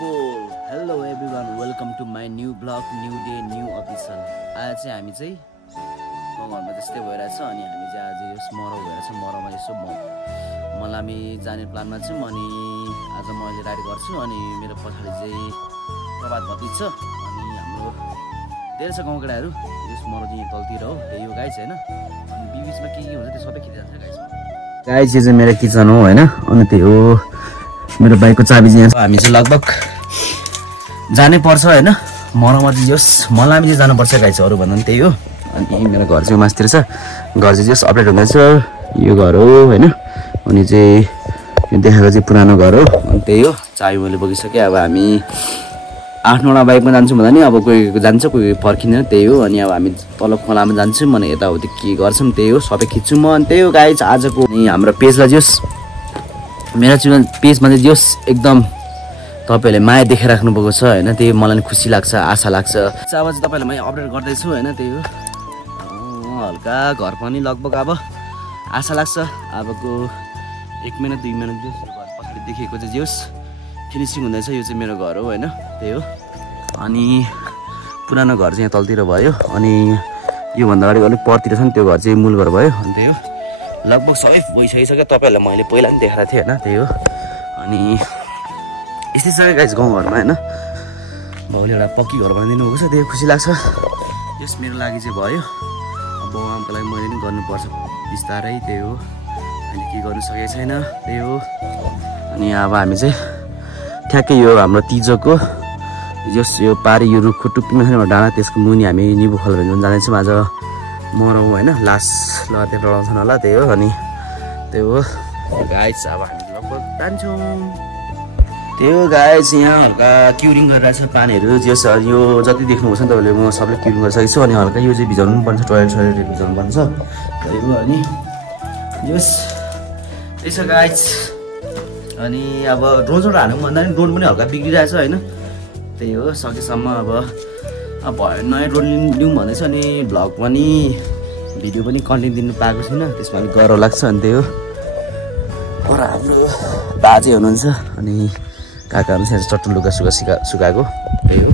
people, hello everyone, welcome to my new vlog, new day, new episode. आज चाहिँ हामी चाहिँ गाउँघरमा जस्तै भइरहेछ अनि हामी चाहिँ आज यो मरौ भइरहेछ मरौमा यसो मलामी जाने प्लानमा छौँ अनि आज म अहिले राइड गर्छु अनि मेरो पछाडि चाहिँ प्रभात भति छ अनि हाम्रो धेरै छ गाउँ केटाहरू यस मरौ चाहिँ तलतिर हो त्यही हो गाइस हैन अनि बिचमा के हुन्छ त्यो सबै खिचिरहेछ गाइस यो चाहिँ मेरो किचन हो हैन अनि त्यही हो मेरो बाइकको चाबी चाहिँ हामी चाहिँ लगभग जानै पर्छ हैन मरौमा चाहिँ जस मलाई चाहिँ जानुपर्छ गाइस अरु भन्दा पनि त्यही हो अनि मेरो घर चाहिँ मास्तिर छ घर चाहिँ जस अपडेट हुँदैछ यो घर हो हैन अनि चाहिँ यो देखाएको चाहिँ पुरानो घर हो अनि त्यही हो चाबी मैले बोकिसकेँ अब हामी 8-9 बाइकमा जान्छौँ भन्दा नि अब कोही जान्छ कोही फर्किँदैन त्यही हो अनि अब हामी तल खोलामा जान्छौँ अनि यताउति के गर्छौँ त्यही हो सबै खिच्छु म अनि त्यही हो गाइस आजको हाम्रो पेजलाई जस मेरो चाहिँ पेजमा चाहिँ जस एकदम तपाईहरुले माया देखाइराख्नु भएको छ हैन त्यही मलाई नि खुसी लाग्छ आशा लाग्छ अब चाहिँ तपाईहरुलाई म अपडेट गर्दै छु हैन त्यही हो हल्का घर पनि लगभग अब आशा लाग्छ अबको 1 महिना 2 महिना जस घर पछाडि देखेको चाहिँ जस फिनिसिङ हुँदैछ यो चाहिँ मेरो घर हो हैन त्यही हो अनि पुरानो घर चाहिँ यहाँ तलतिर भयो अनि यो भन्दा अगाडि अलिक परतिर छ नि त्यो घर चाहिँ मूल घर भयो अनि त्यही हो लगभग सबै भइसकिसक्यो तपाईहरुलाई मैले पहिला पनि देखाएको थिएँ हैन त्यही हो अनि यस्तै छ गाइस गाउँ घरमा हैन बाउले एउटा पक्की घर बनाइदिनु भएको छ त्यही खुसी लाग्छ यस मेरो लागि चाहिँ भयो अब आमाको लागि मैले पनि गर्नुपर्छ बिस्तारै त्यही हो अहिले के गर्नु सकेको छैन त्यही हो अनि अब हामी चाहिँ ठ्याक्कै यो हाम्रो तिजोको जस यो पारी यो रुखको टुप्पीमा छ डाँडा त्यसको मुनि हामी निबु खोला भेट्न जाँदैछौँ आज मरौ हैन लास्ट ल त्यहाँ लडाउँछन् होला त्यही हो अनि त्यही हो गाइस अब हामी लगभग जान्छौँ त्यही हो गाइस यहाँ हल्का क्युरिङ गरिरहेछ पानीहरू जस यो जति देख्नुभएको छ नि तपाईँले म सबले क्युरिङ गरिसकेको छु अनि हल्का यो चाहिँ भिजाउनु पनि पर्छ टोयलेट भिजाउनु पर्छ त्यही हो अनि जस त्यही छ गाइस अनि अब ड्रोन हाल्नु भन्दा पनि ड्रोन पनि हल्का बिग्रिरहेछ हैन त्यही हो सकेसम्म अब भयो नयाँ ड्रोन लिउँ भन्दैछ अनि भ्लग पनि भिडियो पनि कन्टेन्ट दिनु पाएको छैन त्यसमा अलिक गाह्रो लाग्छ अनि त्यही हो पर हाम्रो बाजे हुनुहुन्छ अनि काका हुनुहुन्छ चट्टु लुगा सुकाएको त्यही हो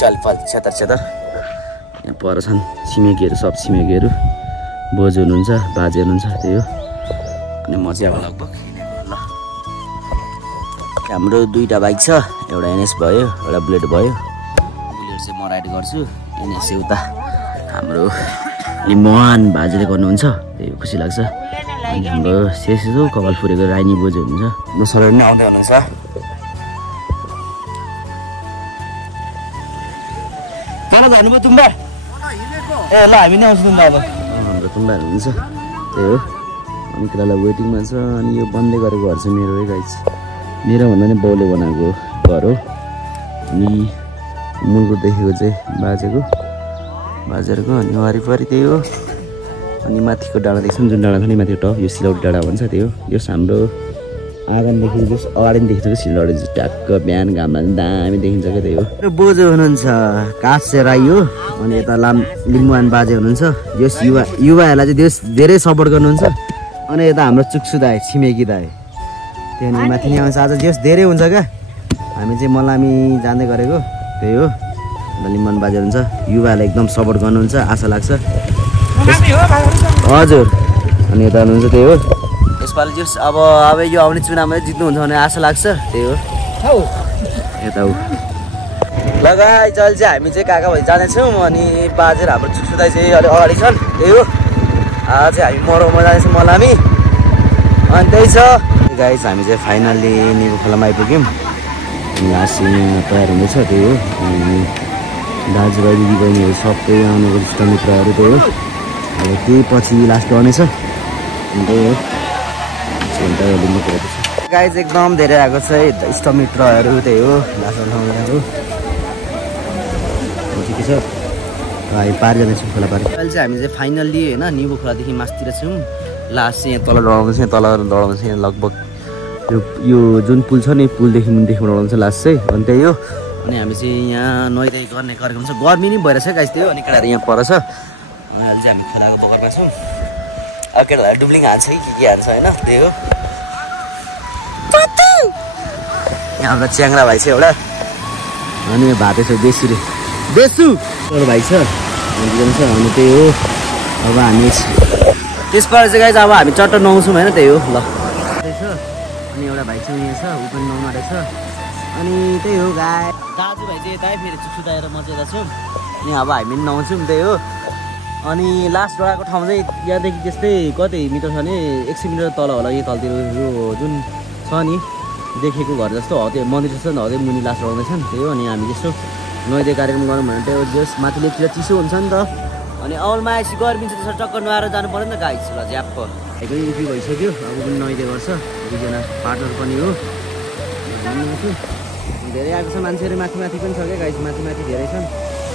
चालपाल छेतर यहाँ पर छन् छिमेकीहरू सब छिमेकीहरू बोजू हुनुहुन्छ बाजे हुनुहुन्छ त्यही हो अनि म चाहिँ अब लगभग ल हाम्रो 2टा बाइक छ एउटा एनएस भयो एउटा बुलेट भयो बुलेट चाहिँ म राइड गर्छु एनएस उता हाम्रो लिम्बुवान बाजेले गर्नुहुन्छ त्यही खुसी लाग्छ अनि हाम्रो सेसो कपाल फुरेको राइनी बोजू हुनुहुन्छ दोस्रो पनि आउँदै हुनुहुन्छ तल झर्नुभयो तुम्बा ए ल हामी नै आउँछौँ तुम्बा अब हाम्रो तुम्बाहरू हुनुहुन्छ त्यही हो अनि केटालाई वेटिङमा छ अनि यो बन्दै गरेको घर चाहिँ मेरो है गाइस मेरो भन्दा नि बाउले बनाएको घर हो अनि मूलको देखेको चाहिँ बाजेहरूको अनि वरिपरि त्यही हो अनि माथिको डाँडा देख्छ जुन डाँडा छ नि माथि टप यो सिलौटी डाँडा भन्छ त्यही हो यो हाम्रो आँगनदेखि जस अगाडि पनि देखेको सिलौटी ट्याक्क बिहान घाममा पनि दामी देखिन्छ क्या त्यही हो बोजू हुनुहुन्छ कास राई हो अनि यता लिम्बुवान बाजे हुनुहुन्छ यस युवाहरूलाई चाहिँ देश धेरै सपोर्ट गर्नुहुन्छ अनि यता हाम्रो चुक्सु दाई छिमेकी दाई त्यहाँदेखि माथि नै आउँछ आज जस धेरै हुन्छ क्या हामी चाहिँ मलामी जाँदै गरेको त्यही हो लिम्बुवान बाजे हुन्छ युवाहरूलाई एकदम सपोर्ट गर्नुहुन्छ आशा लाग्छ हजुर अनि यता हुनुहुन्छ त्यही हो यसपालि जस अब यो आउने चुनावमा जित्नुहुन्छ भन्ने आशा लाग्छ त्यही हो यता हो लगाइ चल चाहिँ हामी चाहिँ काका भाइ जाँदैछौँ अनि बाजे हाम्रो चुक्सु दाइ चाहिँ अलिक अगाडि छन् त्यही हो आज चाहिँ हामी मरौमा जाँदैछौँ मलामी अनि त्यही छ गाइस हामी चाहिँ फाइनल्ली निबु खोलामा आइपुग्यौँ यहाँ सिङ तयार हुँदैछ त्यही हो अनि दाजुभाइ दिदीबहिनीहरू सबै आउनुको इष्टमित्रहरू त्यही हो अब त्यही पछि लास्ट गर्नेछ अनि त्यही हो गाइस एकदम धेरै आएको छ है इष्टमित्रहरू त्यही हो लास्ट ठाउँहरू ठिकै छ हामी पार जाँदैछौँ खोला पार अहिले चाहिँ हामी चाहिँ फाइनल्ली होइन निबु खोलादेखि मासतिर छौँ लास्ट चाहिँ यहाँ तल लडाउँदैछ तल लडाउँदैछ यहाँ लगभग यो जुन पुल छ नि पुलदेखि मुनिदेखि लडाउँछ लास्ट चाहिँ अनि त्यही हो अनि हामी चाहिँ यहाँ नुहाइधुवाइ गर्ने कार्यक्रम छ गर्मी नै भइरहेछ गाइस त्यही हो अनि केटाहरू यहाँ पर छ अनि अहिले चाहिँ हामी खोलाको बगरमा छौँ अब केटाहरूलाई डुब्लिङ हान्छ कि के हान्छ होइन त्यही हो यहाँ हाम्रो च्याङ्रा भाइ छ एउटा अनि भाते छ बेसुरे बेसु भाइ छ अनि त्यही हो अब हामी त्यसबाट चाहिँ गाइस अब हामी चट्ट नुहाउँछौँ होइन त्यही हो ल रहेछ अनि एउटा भाइ चाहिँ यहाँ छ ऊ पनि नुहाउनु रहेछ अनि त्यही हो गाई दाजुभाइ चाहिँ यतै फेरि सुताएर म चाहिँ यता छु अनि अब हामी पनि नुहाउँछौँ त्यही हो अनि लास्ट गएको ठाउँ चाहिँ यहाँदेखि त्यस्तै कति मिटर छ भने 100 मिटर तल होला यो तलतिर यो जुन छ नि देखेको घर जस्तो हो त्यो मन्दिर जस्तो हो त्यो मुनि लास्ट रहँदैछन् त्यही हो अनि हामी त्यस्तो नुहाइदिए कार्यक्रम गरौँ भने त्यो जस माथि लेखतिर चिसो हुन्छ नि त अनि औलमा आएपछि गर्मी छ त्यसरी टक्क नुहाएर जानु पऱ्यो नि त गाई ल झ्याप्प भाइको उफी भइसक्यो अब पनि नुहाइदिए गर्छ दुईजना पार्टनर पनि हो धेरै आएको छ मान्छेहरू माथि माथि पनि छ क्या गाई माथि माथि धेरै छन्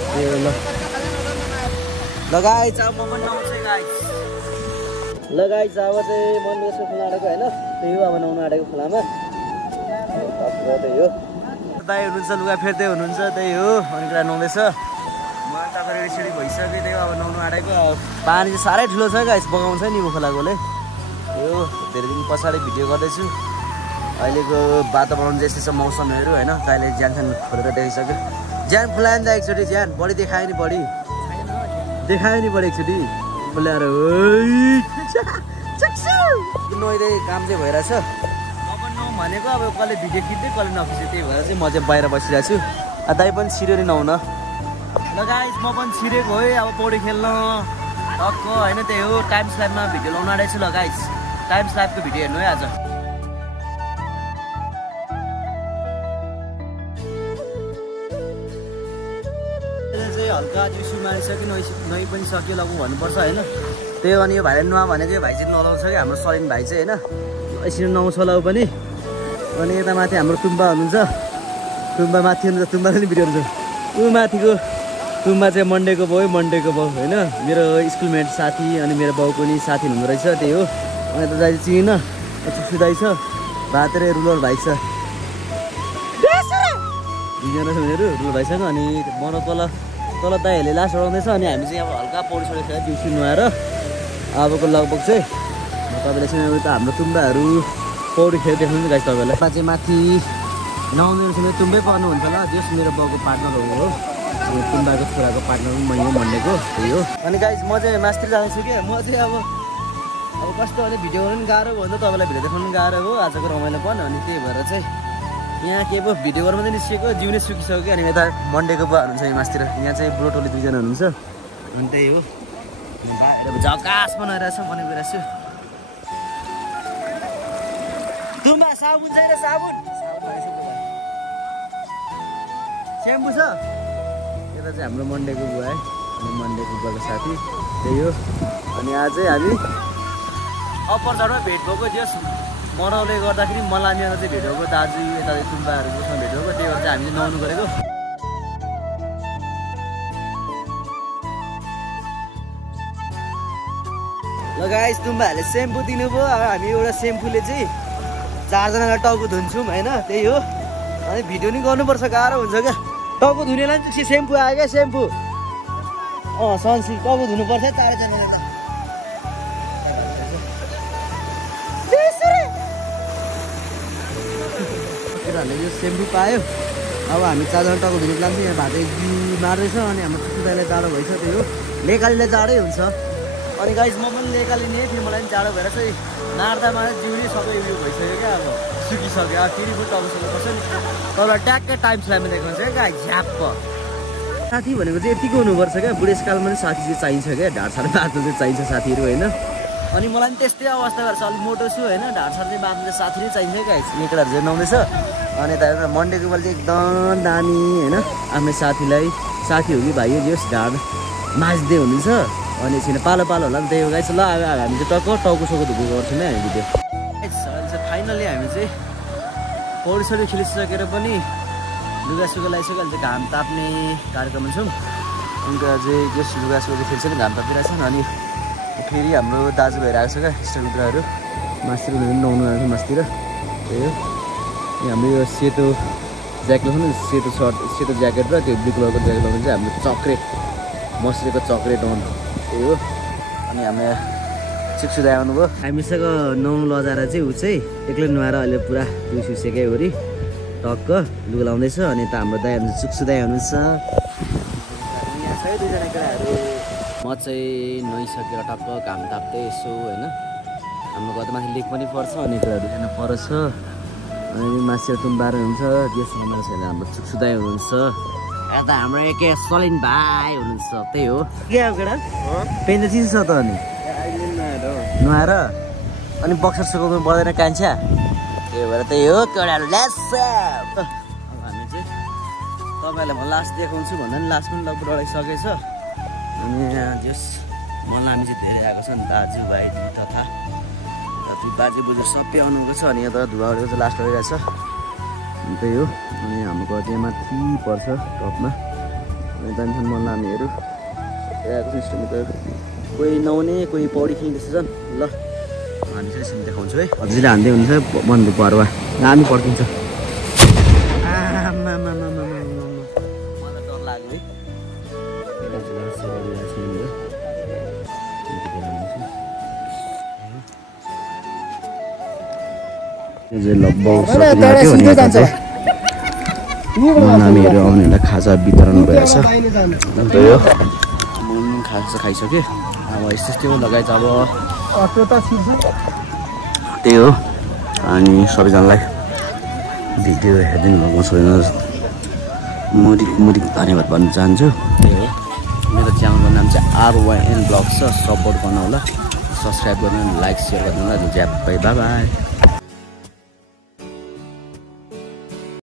त्यही हो ल गाइस अब म पनि नुहाउँछु गाइस ल गाइस अब चाहिँ मन यसो खोला आँटेको होइन त्यही हो अब नुहाउनु आँटेको खोलामा त्यही हो दाइ हुनुहुन्छ लुगा फेर्दै हुनुहुन्छ त्यही हो अनि कुरा नुहाउँदैछ म त रेडी भइसक्यो त्यही हो अब नुहाउनु आँटेको पानी चाहिँ साह्रै ठुलो छ गाइस बगाउँछ नि म खोलाकोले यो धेरै दिन पछाडि भिडियो गर्दैछु अहिलेको वातावरण चाहिँ यस्तै छ मौसमहरू होइन दाइले ज्यान फ्यान खोलेर देखाइसक्यो ज्यान खुलायो नि त एकचोटि ज्यान बढी देखायो नि बढी देखायो नि बढी एकचोटि बोलाएर नुहाइदिए काम चाहिँ भइरहेछ अब नुहाउँ भनेको अब कसले भिडियो खिच्दै कसले नखिच्यो त्यही भएर चाहिँ म चाहिँ बाहिर बसिरहेको छु दाइ पनि छिर्यो नि नुहाउन ल गाइस म पनि छिरेको है अब पौडी खेल्न टक्क होइन त्यही हो टाइम स्ल्याबमा भिडियो लाउनु आँटेको छु ल गाइस टाइम स्ल्याबको भिडियो हेर्नु है आज हल्का जिउसु मारिसक्यो नुहाइ पनि सक्यो लगु भन्नुपर्छ होइन त्यही हो अनि यो भाइले नुहा भनेको यो भाइ चाहिँ नलाउँछ कि हाम्रो सलिन भाइ चाहिँ होइन यसरी नुहाउँछ ल पनि अनि यता माथि हाम्रो तुम्बा हुनुहुन्छ तुम्बा माथि हुनुहुन्छ तुम्बा पनि भिडियो हुन्छ ऊ माथिको तुम्बा चाहिँ मन्डेको बाउ मन्डेको बाउ होइन मेरो स्कुलमेट साथी अनि मेरो बाउको नि साथी हुनुहुँदो रहेछ त्यही हो अनि यता दाइ चिन चुक्सु दाइ छ भातेर रुलर भाइ छ दुईजना छ उनीहरू रुलर भाइसँग अनि मन तल दाइहरूले लास्ट उडाउँदैछ अनि हामी चाहिँ अब हल्का पौडी सोडी खेलेर दिउँसो नुहाएर अबको लगभग चाहिँ तपाईँले चाहिँ उता हाम्रो तुम्बाहरू पौडी खेलेर देख्नुहुन्छ गाइस तपाईँलाई चाहिँ माथि नुहाउने रहेछ तुम्बै पर्नुहुन्छ होला जस मेरो बाउको पार्टनर हो तुम्बाको छोराको पार्टनर पनि मैले भन्नेको त्यही हो अनि गाइस म चाहिँ मास्तिर जाँदैछु कि म चाहिँ अब कस्तो भने भिडियो गर्नु पनि गाह्रो भयो नि त तपाईँलाई भिडियो देखाउनु पनि गाह्रो हो आजको रमाइलो पनि अनि त्यही भएर चाहिँ यहाँ के पो भिडियो गर्नु मात्रै निस्किएको जिउ नै सुकिसक्यो अनि यता मन्डेको बा हुनुहुन्छ यहाँ मास्तिर यहाँ चाहिँ बुढोटोली दुईजना हुनुहुन्छ अनि त्यही हो झकास बनाइरहेछ भने गइरहेको छु तुम्बा साबुन चाहिँ साबुन स्याम्पू छ यता चाहिँ हाम्रो मन्डेको बुवा है अनि मन्डेको बुवाको साथी त्यही हो अनि आज चाहिँ हामी अप्पर झडमा भेट भएको जस मराउले गर्दाखेरि मलामीमा चाहिँ भेट भएको दाजु यता तुम्बाहरूकोसँग भेट भएको त्यही भएर चाहिँ हामीले नुहाउनु गरेको ल गाइस तुम्बाहरूले सेम्पू दिनुभयो हामी एउटा सेम्पूले चाहिँ 4 जनालाई टाउको धुन्छौँ होइन त्यही हो अनि भिडियो नि गर्नुपर्छ गाह्रो हुन्छ क्या टाउको धुनेलाई पनि सेम्पू आयो क्या सेम्पू सनसिल्क टाउको धुनुपर्छ 4 जनालाई यो सेम्पू पायो अब हामी 4 जना टाउको धुनु लाग्छ यहाँ भात मार्दैछ अनि हाम्रो चुक्दाइलाई जाडो भइछ त्यही हो लेकालीलाई जाडै हुन्छ अनि गाइस म पनि लेकाली नै थिएँ मलाई पनि जाडो भएर चाहिँ मार्दा जिउनी सबै उयो भइसक्यो क्या अब सुकिसक्यो अब फेरि पनि टाउको सुक्नुपर्छ नि तर ट्याक्कै टाइम स्ल्याममा देख्नुहुन्छ क्या गाई झ्याप्प साथी भनेको चाहिँ यतिको हुनुपर्छ क्या बुढेसकालमा पनि साथी चाहिँ चाहिन्छ क्या ढाडसार बाँच्नु चाहिँ चाहिन्छ साथीहरू होइन अनि मलाई पनि त्यस्तै अवस्था भएर चाहिँ अलिक मोटो छु होइन ढाडसार चाहिँ बाँच्नु चाहिँ साथी नै चाहिन्छ क्या नेकडाहरू चाहिँ नुहाउँदैछ अनि यता मन्डेको बल चाहिँ एकदम दामी होइन आफ्नो साथीलाई साथी हो कि भाइ हो जस ढाड माझ्दै हुनुहुन्छ अनि एकछिन पालो होला नि त्यही हो गाइस ल अब हामी चाहिँ टक्क टाउको सोको धुको गर्छौँ है हामी भिडियो फाइनली हामी चाहिँ पौडी सौडी खेलिसकेर पनि लुगासुगा लगाइसक्यो अहिले चाहिँ घाम ताप्ने कार्यक्रममा छौँ अन्त चाहिँ जस लुगासुगा फेरि पनि घाम तापिरहेको छ अनि फेरि हाम्रो दाजुभाइहरू आएको छ क्या इष्टमित्रहरू मासतिर नुहाउनु आएको छ मासतिर त्यही हो हाम्रो यो सेतो ज्याकेट छ नि सेतो सर्ट सेतो ज्याकेट र त्यो ब्लु कलरको ज्याकेट लगाउनु चाहिँ हाम्रो चक्रेट मस्रेको चक्रेट अन त्यही हो अनि हाम्रो चिक्सुदा आउनुभयो हामीसँग नुहाउनु लजाएर चाहिँ ऊ चाहिँ एक्लै नुहाएर अहिले पुरा दुई सुसेकै वरि टक्क लुगा लाउँदैछ अनि यता हाम्रो दाइ हुनुहुन्छ चुक्सु दाइ हुनुहुन्छ यहाँ सबै दुईजना केटाहरू म चाहिँ नुहाइसकेर टक्क घाम ताप्दै यसो होइन हाम्रो घर माथि लेक पनि पर्छ अनि केटाहरू जान पर्छ अनि मासेर तुम्बार हुन्छ त्यससँग मेरो छैन हाम्रो चुक्सु दाइ हुनुहुन्छ यता हाम्रो एके सलिन भाइ हुनुहुन्छ त्यही हो के अब केटा पेन त चिज छ त अनि नुहाएर अनि बक्सर सुकाउनु पर्दैन कान्छा त्यही भएर त्यही हो केटाहरू अब हामी चाहिँ तपाईँहरूलाई म लास्ट देखाउँछु भन्दा पनि लास्ट पनि लगभग अडाइसकेछ अनि जस मलाई हामी चाहिँ धेरै आएको छ नि दाजुभाइ तथा बाजे बोजू सबै आउनुभएको छ अनि यता धुवा उडेको चाहिँ लास्ट भइरहेछ अनि त्यही हो अनि हाम्रो घर चाहिँ माथि पर्छ टपमा अनि जान्छन् मलाई हामीहरू आएको छ इन्स्ट्रुमेन्ट कोही नहुने कोही पौडी खिच्दैछ झन् ल हामी चाहिँ यसरी देखाउँछु है हजुरले हान्दै हुन्छ बन्द पर्वा हामी पड्किन्छ मलाई डर लाग्यो है नानीहरू आउनेहरूलाई खाजा वितरण भइरहेछ खाजा खाइसक्यो अब यस्तो लगाइन्छ अब त्यही हो अनि सबैजनालाई भिडियो हेरिदिनु भएको सबैजना मुरी धन्यवाद भन्न चाहन्छु त्यही हो मेरो च्यानलको नाम चाहिँ RYN ब्लग छ सपोर्ट गर्नु होला सब्सक्राइब गर्नु लाइक सेयर गर्नु होला ज्याप बाई बाई